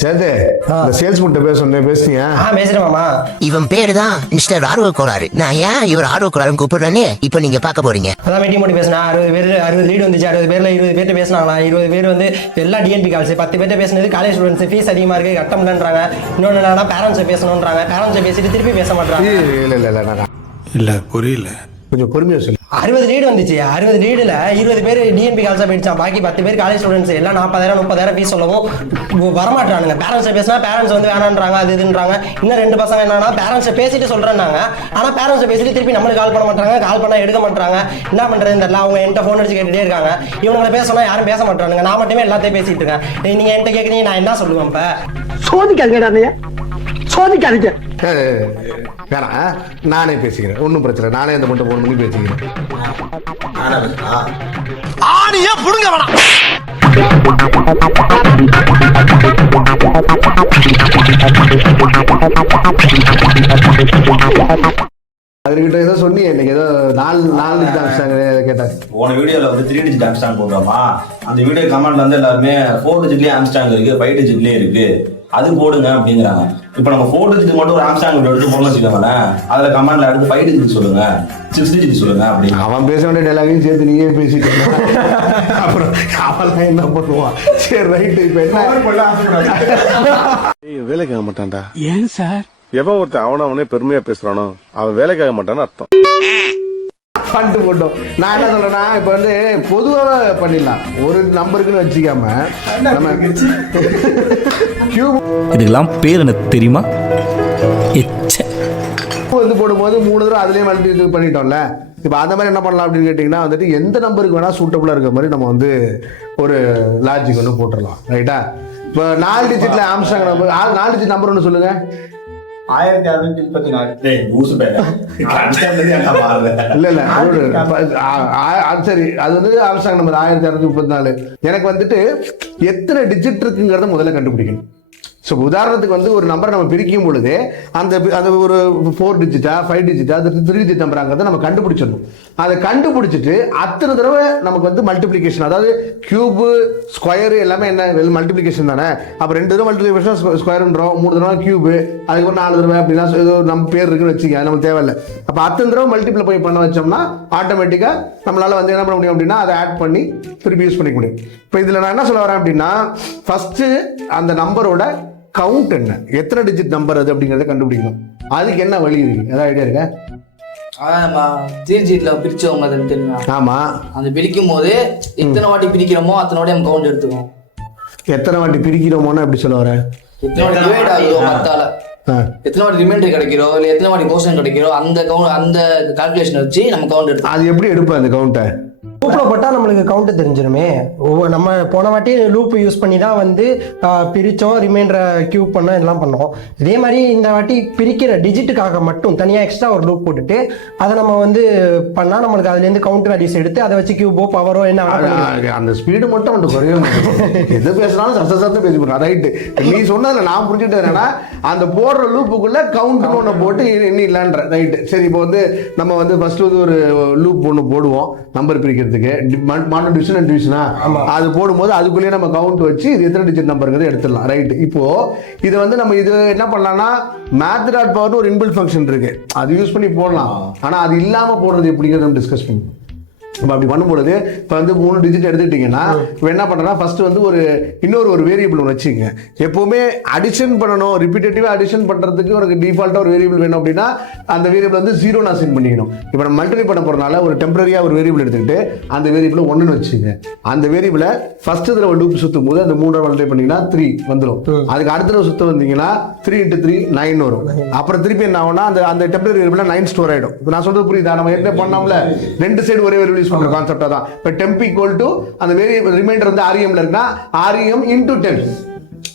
சரி இந்த சேல்ஸ்மேன் பேசணும் பேசுறீங்க பேசுறேன் மாமா. இவன் பேரு தான் மிஸ்டர் ஆர்வ கோளாறு. நான் ஏன் இவர் ஆர்வ கோளாறுன்னு கூப்பிடுறேன்னு இப்ப நீங்க பாக்க போறீங்க. அதான் மீட்டிங் போட்டு பேசினா 60 பேர் 60 லீடு வந்துச்சு. 60 பேர்ல 20 பேர்ட்ட பேசினாங்களா? 20 பேர் வந்து எல்லாம் டிஎன்பி கால்ஸ். 10 பேர்ட்ட பேசினது காலேஜ் ஸ்டூடெண்ட்ஸ் ஃபீஸ் அதிகமா இருக்கு கட்ட முடியலன்றாங்க. இன்னொன்னு என்னன்னா பேரண்ட்ஸை பேசணும்ன்றாங்க. பேரண்ட்ஸை பேசிட்டு திருப்பி பேச மாட்டாங்க. இல்ல புரியல, கொஞ்சம் பொறுமையா சொல்லு. 60 லீடு வந்துச்சு. 60 லீடுல 20 பேர் டிஎன்பி கால்ஸா போயிடுச்சான். பாக்கி 10 பேர் காலேஜ் ஸ்டூடெண்ட்ஸ் எல்லாம் 40,000 30,000 ஃபீஸ் சொல்லவும் வரமாட்டானுங்க. பேரண்ட்ஸை பேசினா பேரண்ட்ஸ் வந்து வேணான்றாங்க, அது இதுன்றாங்க. இன்னும் 2 பசங்க என்னன்னா பேரண்ட்ஸை பேசிட்டு சொல்றேன்னாங்க. ஆனா பேரண்ட்ஸை பேசிட்டு திருப்பி நம்மளுக்கு கால் பண்ண மாட்டாங்க. கால் பண்ணா எடுக்க மாட்டாங்க. என்ன பண்றதுன்னு தெரியல. அவங்க என்கிட்ட ஃபோன் அடிச்சு கேட்டுட்டே இருக்காங்க. இவங்களை பேசணும் யாரும் பேச மாட்டானுங்க. நான் மட்டுமே எல்லாத்தையும் பேசிட்டு இருக்கேன். நீங்க என்கிட்ட கேட்குறீங்க, நான் என்ன சொல்லுவேன்? இப்ப சோதிக்காதீங்க, சோதிக்காதீங்க. வேணாம், நானே பேசிக்கிறேன், ஒன்றும் பிரச்சனை. நானே அந்த மட்டும் 4 மணிக்கு பேசிக்கிறேன். ஆணியா புடுங்க வேணாம். அதுகிட்ட ஏதோ சொன்னீங்க இன்னைக்கு ஏதோ 4 டிஜிட் கேட்டாங்க. போன வீடியோல வந்து 3 டிஜிட் ஆம்ஸ்டாங் போடுறோமா, அந்த வீடியோ கமெண்ட்ல வந்து எல்லாருமே 4 டிஜிட்லயே ஆம்ஸ்டாங் இருக்கு, 5 டிஜிட்லயே இருக்கு, அது போடுங்க அப்படிங்கிறாங்க. இப்ப நம்ம 4 டிஜிட் மட்டும் ஒரு ஆம்ஸ்டாங் எடுத்து போடணும் வச்சுக்கோங்களேன். அதுல கமெண்ட்ல அடுத்து 5 டிஜிட் சொல்லுங்க, 6 டிஜிட் சொல்லுங்க அப்படின்னு. அவன் பேச வேண்டிய டைலாகையும் சேர்த்து நீயே பேசிட்டு அப்புறம் அவன் என்ன பண்ணுவான்? சரி ரைட்டு. இப்ப என்ன வேலைக்கு ஆக மாட்டான்டா. ஏன் சார்? எவன் ஒருத்தன் அவனே பெருமையா பேசுறானோ அவன் வேலைக்கு ஆக மாட்டான்னு அர்த்தம். ஃபண்டு போட்டோம். நான் என்ன சொல்றேன்னா, இப்ப வந்து பொதுவாக பண்ணிடலாம். ஒரு நம்பருக்குன்னு வச்சுக்காம நம்ம இதுக்கெல்லாம் பேர் என்ன தெரியுமா? வந்து போடும்போது 3 தடவை அதுலயே மல்டி இது பண்ணிட்டோம்ல. இப்போ அந்த மாதிரி என்ன பண்ணலாம் அப்படின்னு கேட்டிங்கன்னா வந்துட்டு எந்த நம்பருக்கு வேணால் சூட்டபுளாக இருக்க மாதிரி நம்ம வந்து ஒரு லாஜிக் ஒன்று போட்டுடலாம். ரைட்டா? இப்போ 4 டிஜிட்ல ஆம்ஸ்டாங் நம்பர் 4 டிஜிட் நம்பர் ஒன்று சொல்லுங்க. 1634. இல்ல சரி, அது வந்து ஆம்ஸ்டாங் நம்பர் 1634. எனக்கு வந்துட்டு எத்தனை டிஜிட் இருக்குங்கிறத முதல்ல கண்டுபிடிக்கணும். ஸோ உதாரணத்துக்கு வந்து ஒரு நம்பரை நம்ம பிரிக்கும் பொழுது அந்த ஒரு 4 டிஜிட்டா 5 டிஜிட்டா அது 3 டிஜிட் நம்பராங்கிறத நம்ம கண்டுபிடிச்சிடணும். அதை கண்டுபிடிச்சிட்டு அத்தனை தடவை நமக்கு வந்து மல்டிப்ளிகேஷன், அதாவது கியூபு ஸ்கொயரு எல்லாமே என்ன மல்டிப்ளிகேஷன் தானே. அப்போ 2 தடவை மல்டிப்ளிகேஷன் ஸ்கொயருன்றோம், 3 தடவை கியூபு, அதுக்கப்புறம் 4 தடவை அப்படின்னா ஏதோ நம்ம பேர் இருக்குன்னு வச்சுக்க, நமக்கு தேவையில்லை. அப்போ அத்தனை தடவை மல்டிப்ளை பண்ண வச்சோம்னா ஆட்டோமேட்டிக்காக நம்மளால் வந்து என்ன பண்ண முடியும் அப்படின்னா அதை ஆட் பண்ணி திருப்பி யூஸ் பண்ணிக்க முடியும். இப்போ இதில் நான் என்ன சொல்ல வரேன் அப்படின்னா, ஃபஸ்ட்டு அந்த நம்பரோட கவுண்ட் என்ன, எத்தனை டிஜிட் நம்பர் அது அப்படிங்கிறத கண்டுபிடிக்கணும். அதுக்கு என்ன வழி இருக்கு? ஏதாவது ஐடியா இருக்கா? ஆமா, அந்த பிரிக்கும் போது எத்தனை வாட்டி பிரிக்கிறோமோ அத்தனை வாட்டி நம்ம கவுண்ட் எடுத்துக்கோம். எத்தனை வாட்டி பிரிக்கிறோமோன்னு எப்படி சொல்ல வரேன்? எத்தனை வாட்டி டிவைட் ஆகுதோ மத்தால, எத்தனை வாட்டி ரிமைண்டர் கிடைக்கிறோ இல்ல எத்தனை வாட்டி கோஷன் கிடைக்கிறோ அந்த கால்குலேஷன் வச்சு நம்ம கவுண்ட் எடுத்தோம். அது எப்படி எடுப்போம் அந்த கவுண்ட்டை? லூப்ல போட்டா நம்மளுக்கு கவுண்ட் தெரிஞ்சிருமே. நம்ம போன வாட்டி லூப் யூஸ் பண்ணி தான் வந்து பிரிச்சோம், ரிமைண்டரை கியூப் பண்ணோம், எல்லாம் பண்ணோம். இதே மாதிரி இந்த வாட்டி பிரிக்கிற டிஜிட்டுக்காக மட்டும் தனியாக எக்ஸ்ட்ரா ஒரு லூப் போட்டுட்டு அதை நம்ம வந்து பண்ணா நம்மளுக்கு அதுலேருந்து கவுண்ட் வேல்யூஸ் எடுத்து அதை வச்சு கியூபோ பவரோ என்ன அந்த ஸ்பீடு மட்டும் வந்து குறையும். எது பேசினாலும் சத்தத்தை பேசி போடுறோம். ரைட்டு, நீ சொன்னதில் நான் புரிஞ்சுட்டு என்னன்னா அந்த போடுற லூப்புக்குள்ள கவுண்ட்னு ஒன்று போட்டு இன்னும் இல்லைன்ற. ரைட்டு, சரி. இப்போ வந்து நம்ம வந்து ஃபர்ஸ்ட் வந்து ஒரு லூப் ஒன்று போடுவோம் நம்பர் பிரிக்கிறது. அது போடும்போது அதுக்குள்ளேயே நம்ம கவுண்ட் வச்சு இது எத்தனை டிஜிட் நம்பர் எடுத்துடலாம். ரைட், இப்போ இது வந்து நம்ம இது என்ன பண்ணலாம்னா math.power ஒரு இன்பில்ட் ஃபங்க்ஷன் இருக்கு, அது யூஸ் பண்ணி போடலாம். ஆனா அது இல்லாம போடுறது எப்படிங்கிறத நம்ம டிஸ்கஸ் பண்ணுவோம். நம்ம அப்படி பண்ணும்பொழுது இப்போ வந்து 3 டிஜிட் எடுத்துக்கிட்டிங்கன்னா இப்போ என்ன பண்ணுறேன்னா ஃபர்ஸ்ட் வந்து இன்னொரு வேரியபிள் ஒன்று வச்சுக்கோங்க. எப்போவுமே அடிஷன் பண்ணணும், ரிப்பீட்டேட்டிவாக அடிஷன் பண்ணுறதுக்கு உனக்கு டிஃபால்ட்டாக ஒரு வேரியபிள் வேணும் அப்படின்னா அந்த வேரியபிள் வந்து 0 நான் செட் பண்ணிக்கணும். இப்போ நம்ம மல்டிப்ளை பண்ண போகிறனால ஒரு டெம்பரரியாக ஒரு வேரியபிள் எடுத்துக்கிட்டு அந்த வேரியபிள் 1ன்னு வச்சுக்கோங்க. அந்த வேரியபிளை ஃபர்ஸ்ட் தடவை லூப் சுற்றும் போது அந்த 3 மல்டிப்ளை பண்ணிங்கன்னா 3 வந்துடும். அதுக்கு அடுத்த தடவை சுற்ற வந்தீங்கன்னா 3 × 3 9 வரும். அப்புறம் திருப்பி என்ன ஆகும்னா அந்த டெம்பரரி வேரியபிள் 9 ஸ்டோர் ஆகிடும். இப்போ நான் சொல்றது புரியுதா? நம்ம ஏற்கனவே பண்ணோம்ல 2 சைடு ஒரே வேரியபிள் பண்ற கான்செப்டா தான். இப்ப temp equal to அந்த வேரியபிள் ரிமைண்டர் வந்து rem ல இருக்குனா rem into 10,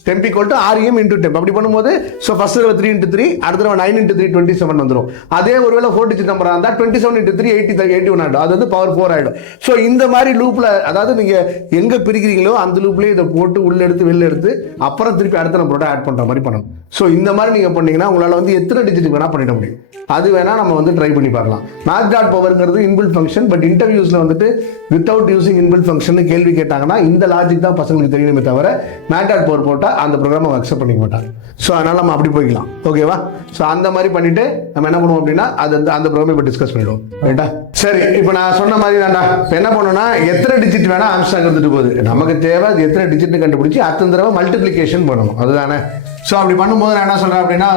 temp equal to rem into 10. அப்படி பண்ணும்போது சோ ஃபர்ஸ்ட் 3 × 3, அடுத்து 9 × 3 27 வந்துரும். அதே ஒருவேளை 4 டிஜிட் நம்பரா இருந்தா 27 × 3 81 ஆயிடும். அது வந்து பவர் 4 ஆயிடும். சோ இந்த மாதிரி லூப்ல அதாவது நீங்க எங்க பிரிக்கிறீங்களோ அந்த லூப்லயே இத போட்டு உள்ள எடுத்து வெளில எடுத்து அப்புறம் திருப்பி அடுத்த நம்பரோட ஆட் பண்ற மாதிரி பண்ணணும். சோ இந்த மாதிரி நீங்க பண்ணீங்கன்னா உங்களால வந்து எத்தனை டிஜிட் வேணா பண்ணிட முடியும். அது வேணா நம்ம வந்து ட்ரை பண்ணி பார்க்கலாம். math.powerங்கிறது இன்பில்ட் ஃபங்க்ஷன். பட் இன்டர்வியூஸ்ல வந்துட்டு வித்தவுட் யூசிங் இன்பில்ட் ஃபங்க்ஷன் கேள்வி கேட்டாங்கன்னா இந்த லாஜிக் தான் பசங்களுக்கு தெரியணுமே தவிர math.power போட்டா அந்த ப்ரோக்ராம் அவங்க அக்செப்ட் பண்ணிக்க மாட்டாங்க. ஸோ அதனால் நம்ம அப்படி போய்க்கலாம். ஓகேவா? ஸோ அந்த மாதிரி பண்ணிட்டு நம்ம என்ன பண்ணுவோம் அப்படின்னா அது அந்த ப்ரோக்ராம் இப்போ டிஸ்கஸ் பண்ணிடுவோம். ரைட்டா? சரி, இப்போ நான் சொன்ன மாதிரி தான்டா. இப்போ என்ன பண்ணணும்னா எத்தனை டிஜிட் வேணா ஆம்ஸ்ட்ராங் இருந்துட்டு போகுது, நமக்கு தேவை அது எத்தனை டிஜிட்னு கண்டுபிடிச்சி அத்தனை தடவை மல்டிப்ளிகேஷன் பண்ணணும். அதுதானே? ஸோ அப்படி பண்ணும்போது நான் என்ன சொல்கிறேன் அப்படின்னா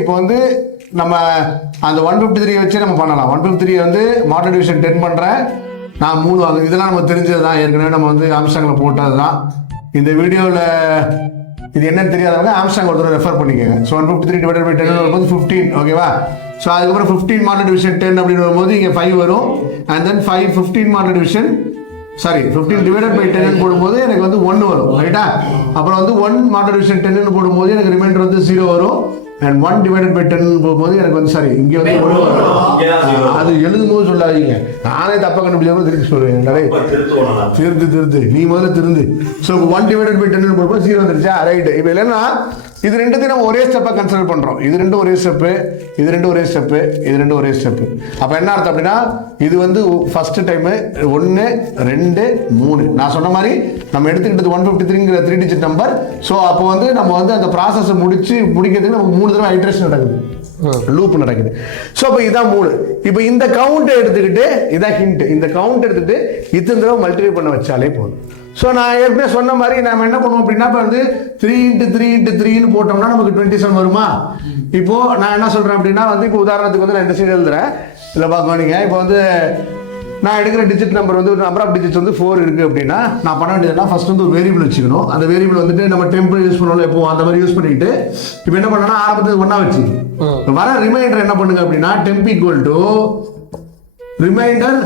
இப்போ நம்ம அந்த 153 வச்சு நம்ம பண்ணலாம். 153 மாடல் டிவிஷன் 10 பண்ணுறேன், நான் 3 வாங்குது. இதெல்லாம் நம்ம தெரிஞ்சது தான், ஏற்கனவே நம்ம ஆம்ஸ்ட்ராங்கில் போட்டது தான். இந்த வீடியோவில் இது என்னன்னு தெரியாதவங்க ஆம்ஸ்ட்ராங் ஒரு தடவை ரெஃபர் பண்ணிக்கோங்க. ஸோ 153 டிவைடட் பை 10 வரும்போது 15. ஓகேவா? ஸோ அதுக்கப்புறம் 15 மாடல் டிவிஷன் 10 அப்படின்னு வரும்போது இங்கே 5 வரும். And then 15 model division 15 divided by 10 போடும்போது எனக்கு 1 வரும். ரைட்டா? அப்புறம் 1 மாடல் டிவிஷன் 10 போடும்போது எனக்கு ரிமைண்டர் 0 வரும். அண்ட் 1 டிவைடட் பை 10 போகும்போது எனக்கு இங்கே 1 வரும். அது எழுதும் போது சொல்லாதீங்க, நானே தப்பா கண்டுபிடிச்சாலும் திருப்பி சொல்லுவேன். திருத்து நீ முதல்ல திருந்து. ஸோ 1 டிவைடட் பை 10 போடும்போது 0 வந்துருச்சா? ரைட்டு. இப்போ இல்லைன்னா இது ரெண்டுத்தையும் நம்ம ஒரே ஸ்டெப்பாக கன்சிடர் பண்ணுறோம். இது ரெண்டும் ஒரே ஸ்டெப்பு, இது ரெண்டும் ஒரே ஸ்டெப்பு, இது ரெண்டும் ஒரே ஸ்டெப்பு. அப்போ என்ன அர்த்தம் அப்படின்னா இது ஃபர்ஸ்ட் டைமு 1 2 3 நான் சொன்ன மாதிரி நம்ம எடுத்துக்கிட்டது 153ங்கிற 3 டிஜிட் நம்பர். ஸோ அப்போ நம்ம அந்த ப்ராசஸை முடிக்கிறதுக்கு நமக்கு 3 தடவை ஐட்ரேஷன் நடக்குது, லூப் நடக்குது. ஸோ அப்போ இதான் 3. இப்போ இந்த கவுண்டை எடுத்துக்கிட்டு இதான் ஹிண்ட், இந்த கவுண்ட் எடுத்துட்டு இத்தனை தடவை மல்டிப்ளை பண்ண வச்சாலே போதும். ஸோ நான் ஏற்கனவே சொன்ன மாதிரி நம்ம என்ன பண்ணுவோம் அப்படின்னா இப்போ 3 × 3 × 3ன்னு போட்டோம்னா நமக்கு 27 வருமா? இப்போ நான் என்ன சொல்றேன் அப்படின்னா இப்போ உதாரணத்துக்கு நான் இந்த சைடு எழுதுறேன், இல்லை பார்க்க இப்போ நான் எடுக்கிற digit number number of digits 4 இருக்கு அப்படின்னா நான் பண்ண வேண்டியதுன்னா ஃபர்ஸ்ட் ஒரு வேரியபிள் வச்சுக்கணும். அந்த வேரியபிள் நம்ம டெம்பர் யூஸ் பண்ணணும், எப்போ அந்த மாதிரி யூஸ் பண்ணிட்டு இப்போ என்ன பண்ணனா ஆரம்பத்துக்கு 1 வச்சு வர ரிமைண்டர் என்ன பண்ணுங்க அப்படின்னா temp equal to reminder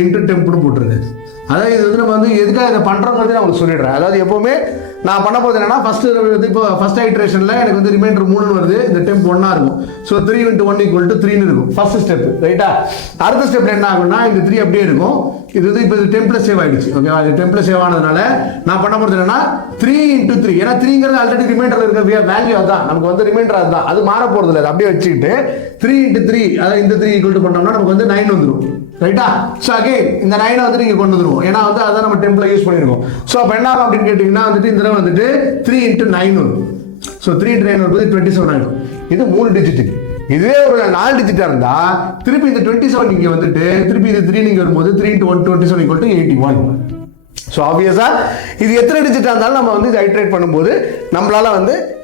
into டெம்ப்னு போட்டுருங்க. அதாவது இது நம்ம எதுக்காக இதை பண்றோங்கிறது நான் உங்களுக்கு சொல்லிடுறேன். அதாவது எப்பவுமே நான் பண்ண போது என்னன்னா இப்போ ஃபர்ஸ்ட் ஐட்ரேஷன்ல எனக்கு ரிமைண்டர் 3 வருது, இந்த டெம்ப் 1 இருக்கும். ஸோ 3 × 1 = 3 இருக்கும் ஃபர்ஸ்ட் ஸ்டெப். ரைட்டா? அடுத்த ஸ்டெப்ல என்ன ஆகும்னா இந்த 3 அப்படியே இருக்கும். இது இப்போ இது டெம்ப்ல சேவ் ஆயிடுச்சு. ஓகேவா? இது டெம்ப்ல சேவ் ஆனதுனால நான் பண்ண போறது என்னன்னா 3 × 3, ஏன்னா 3ங்கிறது ஆல்ரெடி ரிமைண்டர்ல இருக்க வேல்யூ அதான், நமக்கு ரிமைண்டர் அதுதான், அது மாற போறது இல்லை. அப்படியே வச்சுக்கிட்டு 3 × 3 அதாவது இந்த 3 = பண்ணோம்னா நமக்கு 9 வந்துடும். ரைட்டா? ஸோ அகைன் இந்த 9 நீங்க கொண்டு வந்துருவோம், ஏன்னா அதான் நம்ம டெம்ப்ல யூஸ் பண்ணிருக்கோம். ஸோ அப்போ என்ன ஆகும் அப்படின்னு கேட்டீங்கன்னா இந்த தடவை 3 × 9 வரும். ஸோ 3 × 9 வரும்போது 27 ஆகிடும். இது 3 டிஜிட். இதுவே ஒரு 4 டிஜிட்டா இருந்தா திருப்பி இந்த 27 இங்க திருப்பி இது 3 நீங்க வரும்போது 3 × 1 27 = 81. ஸோ ஆப்வியஸா இது எத்தனை டிஜிட்டா இருந்தாலும் நம்ம இது ஐட்ரேட் பண்ணும்போது நம்மளால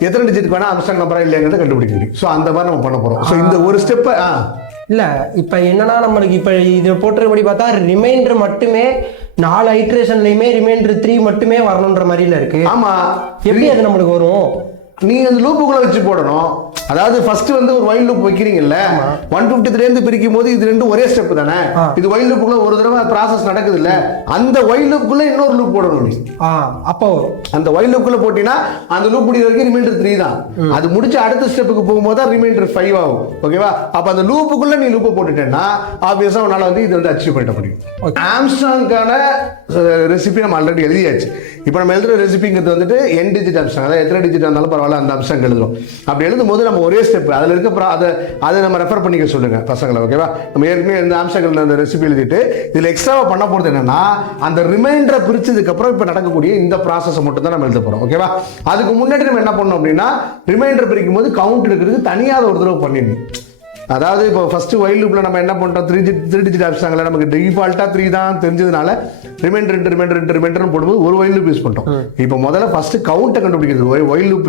எத்தனை டிஜிட் வேணா ஆம்ஸ்ட்ராங் நம்பரா இல்லைங்கிறத கண்டுபிடிக்க முடியும். ஸோ அந்த மாதிரி நம்ம பண்ண போறோம். ஸோ இந்த ஒரு ஸ்டெப் இல்லை இப்போ என்னன்னா நம்மளுக்கு இப்போ இதை போட்டுறபடி பார்த்தா ரிமைண்டர் மட்டுமே 4 ஐட்ரேஷன்லையுமே ரிமைண்டர் 3 மட்டுமே வரணுன்ற மாதிரில இருக்கு. ஆமா, எப்படி அது நம்மளுக்கு வரும்? நீங்க அந்த லூப்புக்குள்ள வச்சு போடணும். அதாவது ஃபர்ஸ்ட் ஒரு வைல் லூப் வைக்கிறீங்கல்ல, 153 இருந்து பிரிக்கும் போது இது ரெண்டும் ஒரே ஸ்டெப் தானே. இது வைல் லூப்புக்குள்ள ஒரு தடவை ப்ராசஸ் நடக்குது இல்ல, அந்த வைல் லூப்புக்குள்ள இன்னொரு லூப் போடணும். அப்போ அந்த வைல் லூப்புக்குள்ள போட்டீங்கன்னா அந்த லூப் முடிய வரைக்கும் ரிமைண்டர் 3 தான். அது முடிச்சு அடுத்த ஸ்டெப்புக்கு போகும்போது தான் ரிமைண்டர் 5 ஆகும். ஓகேவா? அப்ப அந்த லூப்புக்குள்ள நீ லூப்பை போட்டுட்டேன்னா ஆப்வியஸா உன்னால இது அச்சீவ் பண்ணிட முடியும். ஆம்ஸ்ட்ராங்கான ரெசிபி நம்ம ஆல்ரெடி எழுதியாச்சு. இப்போ நம்ம எழுதுற ரெசிபிங்கிறது n டிஜிட் ஆம்ஸ்ட்ராங், அதாவது எத்தனை டிஜிட் இருந்தாலும் பரவாயில்ல அந்த ஆம்ஸ்ட்ராங் எழுதுறோம். அப்படி எழுதும் போது நம்ம ஒரே ஸ்டெப் அதில் இருக்க அதை நம்ம ரெஃபர் பண்ணிக்க சொல்லுங்க பசங்களை. ஓகேவா? நம்ம ஏற்கனவே இந்த ஆம்ஸ்ட்ராங் அந்த ரெசிபி எழுதிட்டு இதில் எக்ஸ்ட்ராவா பண்ண போறது என்னன்னா அந்த ரிமைண்டரை பிரிச்சதுக்கு அப்புறம் இப்போ நடக்கக்கூடிய இந்த ப்ராசஸ் மட்டும் தான் நம்ம எழுத போறோம். ஓகேவா? அதுக்கு முன்னாடி நம்ம என்ன பண்ணோம் அப்படின்னா ரிமைண்டர் பிரிக்கும் போது கவுண்ட் எடுக்கிறதுக்கு தனியாக ஒரு தடவை பண்ணிடணும். அதாவது இப்போ ஃபர்ஸ்ட் வைல் லூப்ல நம்ம என்ன பண்றோம், 3 டிஜிட் ஆப்ஷன்ல நமக்கு டிஃபால்ட்டா 3 தான் தெரிஞ்சதுனால ரிமைண்டர் போடும்போது ஒரு வைல் லூப் யூஸ் பண்றோம். இப்போ முதல்ல ஃபர்ஸ்ட் கவுண்ட்டை கண்டுபிடிக்கிறது வைல் லூப்,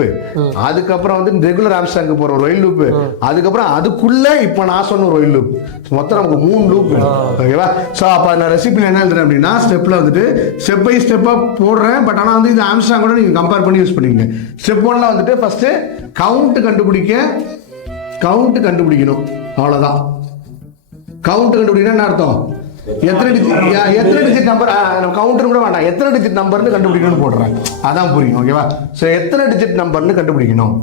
அதுக்கப்புறம் ரெகுலர் ஆப்ஷனுக்கு போற ஒரு வைல் லூப், அதுக்கப்புறம் அதுக்குள்ள இப்போ நான் சொன்ன ஒரு வைல் லூப். மொத்தம் நமக்கு 3 லூப். ஓகேவா? ஸோ அப்போ நான் ரெசிபியில் என்ன எழுதுறேன் அப்படின்னா ஸ்டெப்ல ஸ்டெப் பை ஸ்டெப்பா போடுறேன். பட் ஆனால் இது ஆம்ஸ்ட்ராங் கூட நீங்க கம்பேர் பண்ணி யூஸ் பண்ணிக்கங்க. ஸ்டெப் 1ல ஃபர்ஸ்ட் கவுண்ட் கண்டுபிடிக்கணும். அவ்வளவுதான். கவுண்ட் கண்டுபிடிக்கணும் என்ன அர்த்தம்? எத்தனை டிஜிட் நம்பர், கவுண்டர் கூட வேண்டாம், எத்தனை டிஜிட் நம்பர்னு கண்டுபிடிக்கணும்னு போடுறேன். அதான் புரியும். ஓகேவா? ஸோ எத்தனை டிஜிட் நம்பர்னு கண்டுபிடிக்கணும்,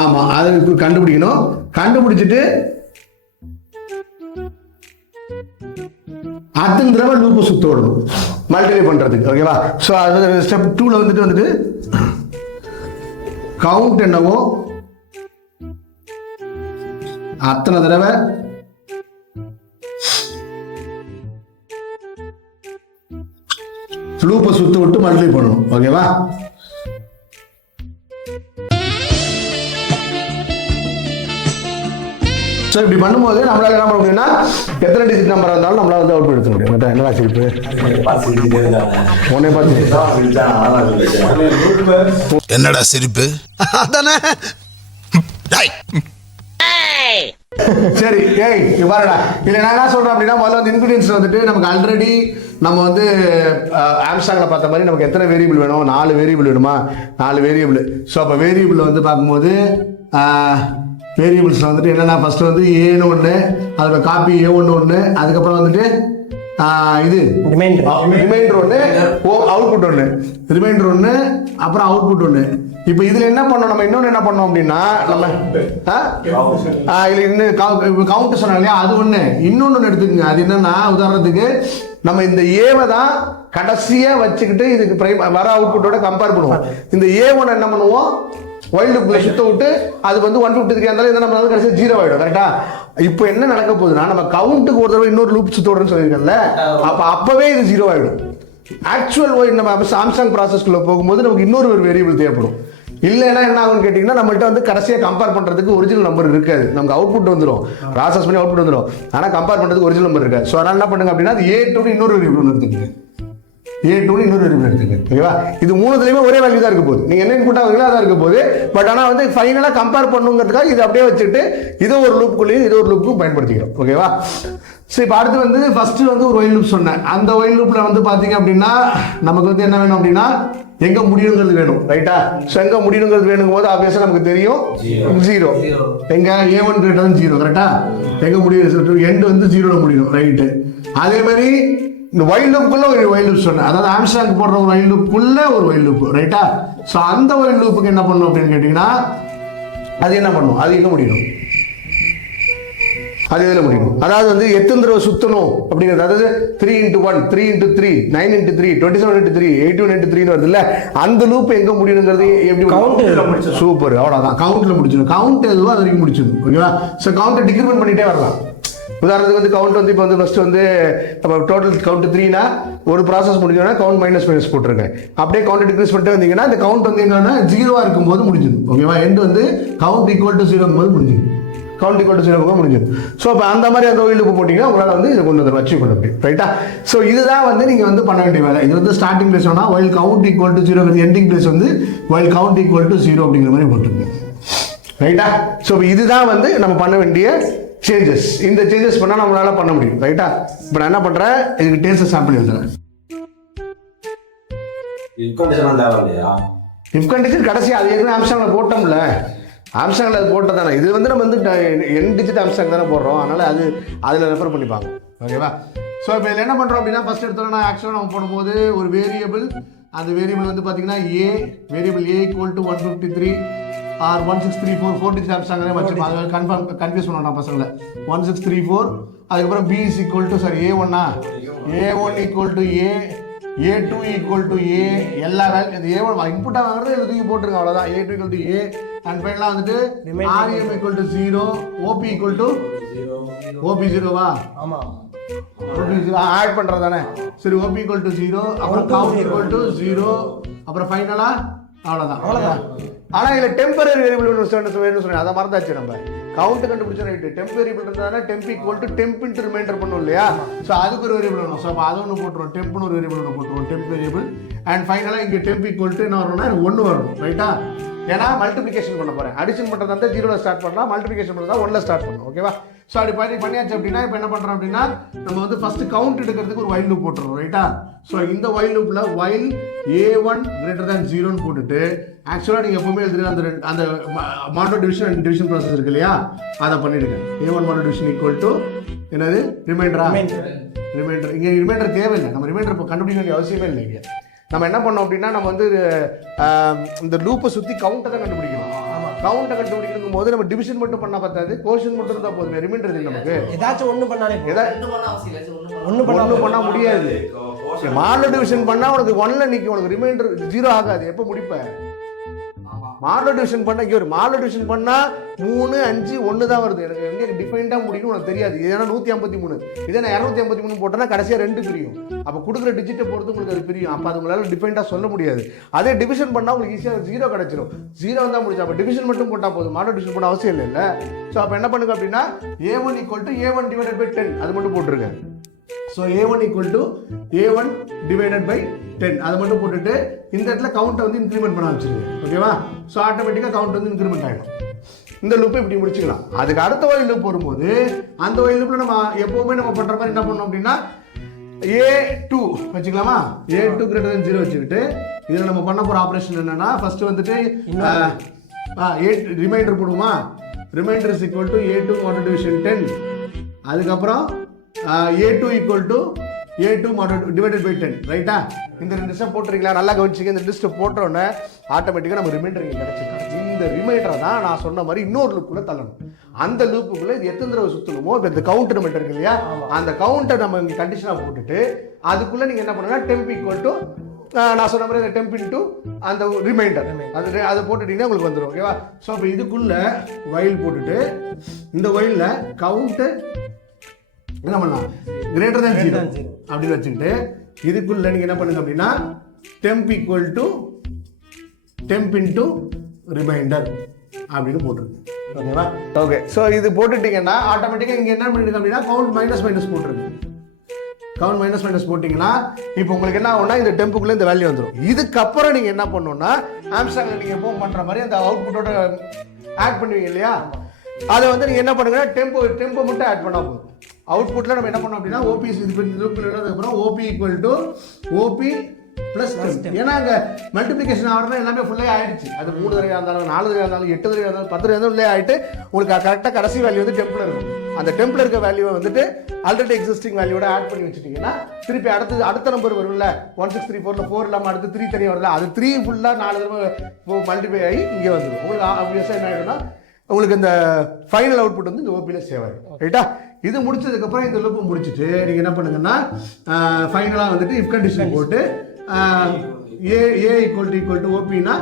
ஆமா அதை கண்டுபிடிக்கணும். கண்டுபிடிச்சிட்டு அத்தனை தடவை லூப்பை சுத்த விடணும் மல்டிப்ளை பண்றதுக்கு. ஓகேவா? ஸோ அது ஸ்டெப் 2ல கவுண்ட் என்னவோ அத்தனை தடவை லூப்பை சுத்த விட்டு மல்டிப்ளை பண்ணணும். ஓகேவா? ஸோ இப்படி பண்ணும்போது நம்மளால என்ன பண்ண முடியும்னா எத்தனை டிஜிட் நம்பர் இருந்தாலும் நம்மளால வந்து அவுட்புட் எடுக்க முடியும். என்னடா சிரிப்பு உடனே பார்த்து என்னடா சிரிப்பு? அதானே. சரி, ஏய் பாருடா. இல்லை நான் என்ன சொல்கிறேன் அப்படின்னா, முதல்ல வந்து இன்க்ரீடியன்ஸ் வந்துட்டு நமக்கு ஆல்ரெடி நம்ம வந்து ஆம்ஸ்ட்ராங்கில் பார்த்த மாதிரி நமக்கு எத்தனை வேரியபிள் வேணும்? 4 வேரியபிள் வேணுமா? 4 வேரியபிள். ஸோ அப்போ வேரியபிள் வந்து பார்க்கும்போது வேரியபிள்ஸில் வந்துட்டு என்னென்னா ஃபஸ்ட்டு வந்து ஏன்னு ஒன்று, அதோட காப்பி A1 ஒன்று, அதுக்கப்புறம் வந்துட்டு இது ரிமைண்டர் ஒன்று, அவுட்புட் ஒன்று, ரிமைண்டர் ஒன்று, அப்புறம் அவுட்புட் ஒன்று. இப்போ இதில் என்ன பண்ணோம், நம்ம இன்னொன்று என்ன பண்ணோம் அப்படின்னா, நம்ம இதில் இன்னும் கவுண்ட் சொன்னோம் இல்லையா, அது ஒன்று. இன்னொன்று எடுத்துக்கோங்க. அது என்னன்னா, உதாரணத்துக்கு நம்ம இந்த ஏவை தான் கடைசியாக வச்சுக்கிட்டு இதுக்கு வர அவுட்புட்டோட கம்பேர் பண்ணுவோம். இந்த A1 என்ன பண்ணுவோம், வைல்ட் லூப்ல சுத்த விட்டு அது வந்து 153 இருந்தாலும் இதை நம்ம கடைசி 0 ஆயிடும். கரெக்டா? இப்போ என்ன நடக்க போகுதுன்னா, நம்ம கவுண்ட்டுக்கு ஒரு தடவை இன்னொரு லூப் சுத்த விடுறேன்னு சொல்லியிருக்கேன்ல, அப்பவே இது 0 ஆயிடும். ஆக்சுவல் நம்ம ஆம்ஸ்ட்ராங் ப்ராசஸ்க்குள்ள போகும்போது நமக்கு இன்னொரு வேரியபிள் தேவைப்படும். இல்லைன்னா என்ன ஆகும்னு கேட்டிங்கன்னா, நம்மள்ட்ட வந்து கடைசியாக கம்பேர் பண்ணுறதுக்கு ஒரிஜினல் நம்பர் இருக்காது. நமக்கு அவுட்புட் வந்துடும், ப்ராசஸ் பண்ணி அவுட்புட் வந்துடும். ஆனால் கம்பேர் பண்ணுறதுக்கு ஒரிஜினல் நம்பர் இருக்காது. ஸோ அதனால் என்ன பண்ணுங்க அப்படின்னா, அது A2 இன்னொரு வேரியபிள் ஒன்று எடுத்துக்கங்க. A2 இன்னொரு வேரியபிள் எடுத்துக்கங்க. ஓகேவா? இது மூணுத்துலையுமே ஒரே வேல்யூ தான் இருக்க போகுது. நீங்கள் என்ன இன்புட் ஆகுங்களோ அதான் இருக்க போகுது. பட் ஆனால் வந்து ஃபைனலாக கம்பேர் பண்ணுங்கிறதுக்காக இது அப்படியே வச்சுட்டு இதை ஒரு லூப்புக்குள்ளேயும் இது ஒரு லூப்புக்கும் பயன்படுத்திக்கிறோம். ஓகேவா? சரி, இப்போ அடுத்து வந்து ஃபர்ஸ்ட் வந்து ஒரு ஒயில் லூப் சொன்னேன். அந்த ஒயில் லூப்பில் வந்து பார்த்தீங்க அப்படின்னா நமக்கு வந்து என்ன வேணும் அப்படின்னா, எங்கே முடியுங்கிறது வேணும். ரைட்டா? ஸோ எங்கே முடியுங்கிறது வேணுங்கும் போது ஆப்வியஸாக நமக்கு தெரியும் 0. எங்கே A1 > 0. கரெக்டா? எங்கே முடியும், எண்டு வந்து 0ல முடியும். ரைட்டு. அதே மாதிரி இந்த ஒயில் லூப்புக்குள்ள ஒரு ஒயில் லூப் சொன்னேன். அதாவது ஆம்ஸ்ட்ராங் போடுற ஒரு ஒயில் லூப்புக்குள்ள ஒரு ஒயில் லூப். ரைட்டா? ஸோ அந்த ஒயில் லூப்புக்கு என்ன பண்ணணும் அப்படின்னு கேட்டிங்கன்னா, அது என்ன பண்ணும், அது எங்கே முடியணும், அது எதில் முடியும். அதாவது வந்து எத்தனை தடவை சுற்றணும் அப்படிங்கிறது. அதாவது 3x1, 3x3, 9x3, 27x3, 81x3 வருது இல்லை, அந்த லூப் எங்கே முடியணுங்கிறது எப்படி கவுண்ட். சூப்பர், அவ்வளோதான். கவுண்ட்டில் முடிச்சிடும். கவுண்ட் எதுவோ அது வரைக்கும் முடிச்சிடும். ஓகேவா? ஸோ கவுண்ட்டை டிக்ரிமெண்ட் பண்ணிகிட்டே வரலாம். உதாரணத்துக்கு வந்து கவுண்ட் வந்து இப்போ வந்து ஃபஸ்ட்டு வந்து நம்ம டோட்டல் கவுண்ட் 3னா ஒரு ப்ராசஸ் முடிஞ்சோன்னா கவுண்ட் மைனஸ் போட்டுருங்க. அப்படியே கவுண்ட் டிக்ரீஸ் பண்ணிட்டு வந்தீங்கன்னா இந்த கவுண்ட் வந்து எங்கன்னா 0 இருக்கும்போது முடிஞ்சிடும். ஓகேவா? எண்டு வந்து கவுண்ட் ஈக்குவல் டு 0 போது முடிஞ்சிடும். கவுண்ட் ஈக்குவல் டு 0 முடிஞ்சிடும். ஸோ அப்போ அந்த மாதிரி அந்த ஒயில் லூப் போட்டிங்கன்னா உங்களால் வந்து இதை கொண்டு வந்து அச்சீவ் பண்ண முடியும். ரைட்டா? ஸோ இதுதான் வந்து நீங்கள் வந்து பண்ண வேண்டிய வேலை. இது வந்து ஸ்டார்டிங் பிளேஸ் வேணா while count equal to 0, ending place வந்து ஒயில் கவுண்ட் ஈக்குவல் டு 0 அப்படிங்கிற மாதிரி போட்டுருங்க. ரைட்டா? ஸோ இதுதான் வந்து நம்ம பண்ண வேண்டிய சேஞ்சஸ். இந்த சேஞ்சஸ் பண்ணால் நம்மளால பண்ண முடியும். ரைட்டா? இப்போ நான் என்ன பண்ணுறேன், இதுக்கு டேஸ்ட் சாம்பிள் எழுதுறேன். இஃப் கண்டிஷன் கடைசி அது ஏற்கனவே ஆம்ஸ்ட்ராங்கில் போட்டோம்ல, ஆம்ஸ்ட்ராங்கில் அது போட்டது தானே. இது வந்து நம்ம வந்து n டிஜிட் ஆம்ஸ்ட்ராங் தானே போடுறோம். அதனால் அது அதில் ரெஃபர் பண்ணிப்பாங்க. ஓகேவா? ஸோ இப்போ இதில் என்ன பண்ணுறோம் அப்படின்னா, ஃபஸ்ட் எடுத்தோம்னா ஆக்சுவலாக நம்ம போடும்போது ஒரு வேரியபிள், அந்த வேரியபிள் வந்து பார்த்தீங்கன்னா வேரியபிள் A = 153 ஆர் 1634 4 டிஜிட் ஆம்ஸ்ட்ராங்லேயே வச்சுருப்போம். அது கன்ஃபியூஸ் பண்ணோம் பசங்களை. 1634, அதுக்கப்புறம் B = A1 A1 = A, A2 = A, எல்லா வேல்யூ இந்த A1 இன்புட்டாக வாங்குறது இதில் தூக்கி போட்டுருங்க. அவ்வளோதான். A2 = A அண்ட் ஃபைனலாக வந்துட்டு RM = 0, OP = OP 0வா? ஆமாம், ஆட் பண்ணுறது தானே. சரி, OP = 0, அப்புறம் கவுண்ட் = 0, அப்புறம் ஃபைனலாக அவ்வளோதான். ஆனால் இதில் டெம்பரரி வேரியபிள் வேணும்னு சொன்னேன், அதை மறந்தாச்சு. நம்ம கவுண்ட் கண்டுபிடிச்சோம். ரைட்டு. டெம்ப் வேரியபிள் இருந்தால் டெம்ப் = டெம்ப் இன்ட்டு ரிமைண்டர் பண்ணும் இல்லையா? ஸோ அதுக்கு ஒரு வேரியபிள் வேணும். ஸோ அப்போ அது ஒன்று போட்டுருவோம். டெம்ப்னு ஒரு வேரியபிள் ஒன்று போட்டுருவோம், டெம்ப் வேரியபிள். அண்ட் ஃபைனலாக இங்கே டெம்ப் = என்ன வரணும்னா 1 வரணும். ரைட்டா? ஏன்னா மல்டிப்ளிகேஷன் பண்ண போகிறேன். அடிஷன் பண்ணுறது வந்து 0ல் ஸ்டார்ட் பண்ணலாம், மல்டிப்ளிகேஷன் பண்ணுறதா 1ல் ஸ்டார்ட் பண்ணணும். ஓகேவா? ஸோ அப்படி பண்ணியாச்சு அப்படின்னா இப்போ என்ன பண்ணுறோம் அப்படின்னா, நம்ம வந்து ஃபஸ்ட்டு கவுண்ட் எடுக்கிறதுக்கு ஒரு வைல் லூப் போட்டுருவோம். ரைட்டா? ஸோ இந்த வைல் லூப்பில் வைல் A1 > 0ன்னு போட்டுட்டு, ஆக்சுவலாக நீங்கள் எப்பவுமே எழுதுகிற அந்த மாடோ டிவிஷன் அண்ட் டிவிஷன் ப்ராசஸ் இருக்கு இல்லையா, அதை பண்ணிவிடுங்க. A1 மாடோ டிவிஷன் = என்னது, ரிமைண்டர். இங்கே ரிமைண்டர் தேவையில்லை. நம்ம ரிமைண்டர் இப்போ கண்டுபிடிக்க வேண்டிய அவசியமே இல்லை. இங்கே நம்ம என்ன பண்ணோம் அப்படின்னா, நம்ம வந்து இந்த லூப்பை சுற்றி கவுண்ட்டை தான் கண்டுபிடிக்கணும். கவுண்ட்டை கண்டுபிடிக்கும் போது நம்ம டிவிஷன் மட்டும் பண்ணால் பார்த்தாது, கோஷன் மட்டும் இருந்தால் போதுமே. ரிமைண்டர் இல்லை நமக்கு. ஏதாச்சும் ஒன்று பண்ணாலே ஒன்று பண்ண முடியாது. மாடல் டிவிஷன் பண்ணால் உனக்கு 1ல் நிற்கும், உனக்கு ரிமைண்டர் 0 ஆகாது. எப்போ முடிப்ப? மாடல் டிவிஷன் பண்ண இங்கே ஒரு மாடல் டிவிஷன் பண்ணால் 3, 5, 1 தான் வருது. எனக்கு எங்கே டிஃபைண்டாக முடியும் உனக்கு தெரியாது. ஏன்னா 153 இதே நான் 253 போட்டேன்னா கடைசியாக 2 பிரியும். அப்போ கொடுக்குற டிஜிட்டை பொறுத்து உங்களுக்கு அது பிரியும். அப்போ அது உங்களால் டிஃபைண்டாக சொல்ல முடியாது. அதே டிவிஷன் பண்ணால் உங்களுக்கு ஈஸியாக 0 கிடச்சிரும். 0 தான் முடிச்சு. அப்போ டிவிஷன் மட்டும் போட்டால் போதும், மாடல் டிவிஷன் பண்ண அவசியம் இல்லை. ஸோ அப்போ என்ன பண்ணுங்க அப்படின்னா A1 = A1 / 10 அது மட்டும் போட்டுருங்க. ஸோ A1 = A1 / 10 அதை மட்டும் போட்டுட்டு இந்த இடத்துல கவுண்ட்டை வந்து இன்க்ரிமெண்ட் பண்ண வச்சுருங்க. ஓகேவா? ஸோ ஆட்டோமேட்டிக்காக கவுண்ட் வந்து இன்க்ரிமெண்ட் ஆகிடும். இந்த லூப்பை இப்படி முடிச்சுக்கலாம். அதுக்கு அடுத்த ஒயில் லூப் வரும்போது அந்த ஒயில் லூப்பில் நம்ம எப்போவுமே நம்ம பண்ணுற மாதிரி என்ன பண்ணோம் அப்படின்னா A2 வச்சுக்கலாமா? A2 > 0 வச்சுக்கிட்டு இதில் நம்ம பண்ண போகிற ஆப்ரேஷன் என்னன்னா ஃபர்ஸ்ட் வந்துட்டு ரிமைண்டர் போடுவோமா? Reminder is equal to A2 modal division 10. அதுக்கப்புறம் A2 = A2 / 10 ரைட்டா? இந்த 2 ஸ்டெப் போட்டுறீங்களா? நல்லா கவனிச்சிங்க. இந்த 2 ஸ்டெப் போட்டோன்னே ஆட்டோமேட்டிக்காக நம்ம ரிமைண்டர் இங்கே கிடச்சிக்கலாம். இந்த ரிமைண்டரை தான் நான் சொன்ன மாதிரி இன்னொரு லூப்புக்குள்ளே தள்ளணும். அந்த லூப்புக்குள்ளே இது எத்தனை தடவை சுற்றணுமோ இப்போ இந்த கவுண்ட் ரிமைண்டர் இருக்கு இல்லையா, அந்த கவுண்ட்டை நம்ம இங்கே கண்டிஷனாக போட்டுட்டு அதுக்குள்ளே நீங்கள் என்ன பண்ணுன்னா டெம்ப் = நான் சொன்ன மாதிரி அந்த டெம்ப் இன்ட்டு அந்த ரிமைண்டர் அதை போட்டுட்டீங்கன்னா உங்களுக்கு வந்துடும். ஓகேவா? ஸோ இப்போ இதுக்குள்ளே ஒயில் போட்டுட்டு இந்த ஒயிலில் கவுண்ட்டு என்ன பண்ணலாம் > 0 அப்படின்னு வச்சுக்கிட்டு இதுக்குள்ள நீங்க என்ன பண்ணுங்க அப்படின்னா டெம்ப் = டெம்ப் இன்ட்டு ரிமைண்டர் அப்படின்னு போட்டுருங்க. ஓகேவா? ஓகே. ஸோ இது போட்டுட்டீங்கன்னா ஆட்டோமேட்டிக்காக இங்கே என்ன பண்ணிடுங்க அப்படின்னா கவுண்ட் மைனஸ் போட்டுருங்க. கவுண்ட் மைனஸ் போட்டிங்கன்னா இப்போ உங்களுக்கு என்ன ஆகும்னா இந்த டெம்புக்குள்ளே இந்த வேல்யூ வந்துடும். இதுக்கப்புறம் நீங்கள் என்ன பண்ணணும்னா ஆம்ஸ்ட்ராங்கில் நீங்கள் எப்போ பண்ணுற மாதிரி அந்த அவுட்புட்டோட ஆட் பண்ணுவீங்க இல்லையா, அதை வந்து நீங்கள் என்ன பண்ணுங்கன்னா டெம்போ மட்டும் ஆட் பண்ணால் போதும். அவுட்புட்டில் நம்ம என்ன பண்ணோம் அப்படின்னா OP இதுக்கப்புறம் OP = OP + temp. ஏன்னா அங்கே மல்டிப்ளிகேஷன் ஆகிறதுனா எல்லாமே ஃபுல்லாக ஆகிடுச்சு. அது 3 தடவையாக இருந்தாலும் 4 தடவையாக இருந்தாலும் 8 தடவையாக இருந்தாலும் 10 தடவையாக உள்ளே ஆகிட்டு உங்களுக்கு கரெக்டாக கடைசி வேல்யூ வந்து டெம்பில் இருக்கும். அந்த டெம்பில் இருக்க வேல்யூவை வந்துட்டு ஆல்ரெடி எக்ஸிஸ்டிங் வேல்யூவோட ஆட் பண்ணி வச்சுட்டிங்கன்னா திருப்பி அடுத்த நம்பர் வரும்ல 1634 4 இல்லாமல் அடுத்து 3 தனியாக வரும்ல, அது 3 ஃபுல்லாக 4 தடவை மல்டிப்ளை ஆகி இங்கே வந்துடும். உங்களுக்கு ஆப்வியஸாக என்ன ஆகிடும்னா உங்களுக்கு இந்த ஃபைனல் அவுட்புட் வந்து இந்த ஓபியில் சேவ் ஆகிடும். ரைட்டா? இது முடிச்சதுக்கப்புறம் இந்த லூப்பு முடிச்சுட்டு நீங்கள் என்ன பண்ணுங்கன்னா ஃபைனலாக வந்துட்டு இஃப் கண்டிஷன் போட்டு A = OPனா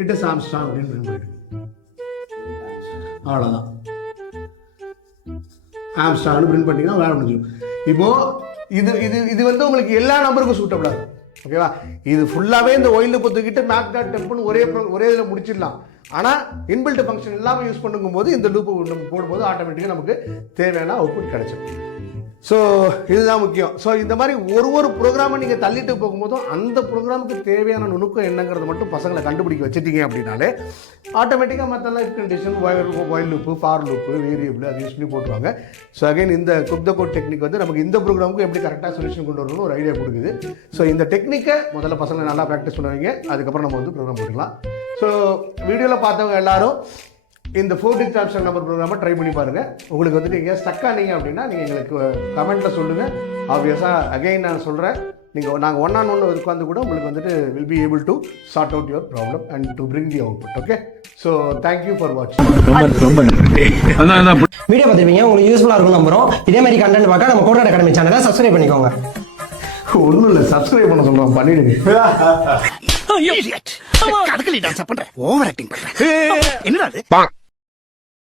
இட் இஸ் ஆம்ஸ்ட்ராங் அப்படின்னு போயிட்டு அவ்வளோதான். ஆம்ஸ்ட்ராங்னு பிரிண்ட் பண்ணிங்கன்னா வேலை முடிஞ்சிடும். இப்போது இது வந்து உங்களுக்கு எல்லா நம்பருக்கும் சூட்டபிளாக இருக்கும். ஓகேவா? இது ஃபுல்லாகவே இந்த ஒயில் லூப்பை தூக்கிட்டு math.tempனு ஒரே இதில் முடிச்சிடலாம். ஆனால் இன்பில்ட் ஃபங்க்ஷன் இல்லாமல் யூஸ் பண்ணும்போது இந்த லூப்பு நம்ம போடும்போது ஆட்டோமேட்டிக்காக நமக்கு தேவையான அவுட்புட் கிடைச்சிடும். ஸோ இதுதான் முக்கியம். ஸோ இந்த மாதிரி ஒரு ப்ரோக்ராமை நீங்கள் தள்ளிட்டு போகும்போதும் அந்த ப்ரோக்ராமுக்கு தேவையான நுணுக்கம் என்னங்கிறது மட்டும் பசங்களை கண்டுபிடிக்க வச்சுட்டீங்க அப்படின்னாலே ஆட்டோமேட்டிக்காக மற்றெல்லாம் if condition while loop for loop variable அது யூஸ் பண்ணி போட்டுருவாங்க. ஸோ அகைன் இந்த குக் த கோட் டெக்னிக் வந்து நமக்கு இந்த ப்ரோக்ராமுக்கு எப்படி கரெக்டாக சொல்யூஷன் கொண்டு வரணும்னு ஒரு ஐடியா கொடுக்குது. ஸோ இந்த டெக்னிக்கை முதல்ல பசங்களை நல்லா ப்ராக்டிஸ் பண்ணுவீங்க, அதுக்கப்புறம் நம்ம வந்து ப்ரோக்ராம் போட்டுக்கலாம். ஸோ வீடியோவில் பார்த்தவங்க எல்லாரும் இந்த 4 digit ஆப்ஷன் நம்பர் ப்ரோக்ராமை ட்ரை பண்ணி பாருங்கள். உங்களுக்கு வந்துட்டு எங்கேயா ஸ்டக் ஆனீங்க அப்படின்னா நீங்கள் எங்களுக்கு கமெண்ட்டில் சொல்லுங்கள். ஆப்வியஸாக அகைன் நான் சொல்கிறேன், நாங்கள் 1-on-1 உட்காந்து கூட உங்களுக்கு வந்துட்டு will be able to sort out your problem and to bring the output. Okay? So thank you for வாட்சிங். வீடியோ பார்த்துருப்பீங்க, உங்களுக்கு யூஸ்ஃபுல்லாக இருக்கும் நம்புறோம். இதே மாதிரி கண்டென்ட் பார்க்க நம்ம கோட்ரேட் அகாடமி சேனலை சப்ஸ்கிரைப் பண்ணிக்கோங்க. ஒன்றும் இல்லை, சப்ஸ்கிரைப் பண்ண சொல்கிறோம், பண்ணிடுங்க. கதகளி டான்ஸ் பண்றேன், ஓவர் ஆக்டிங் பண்றேன். என்னடா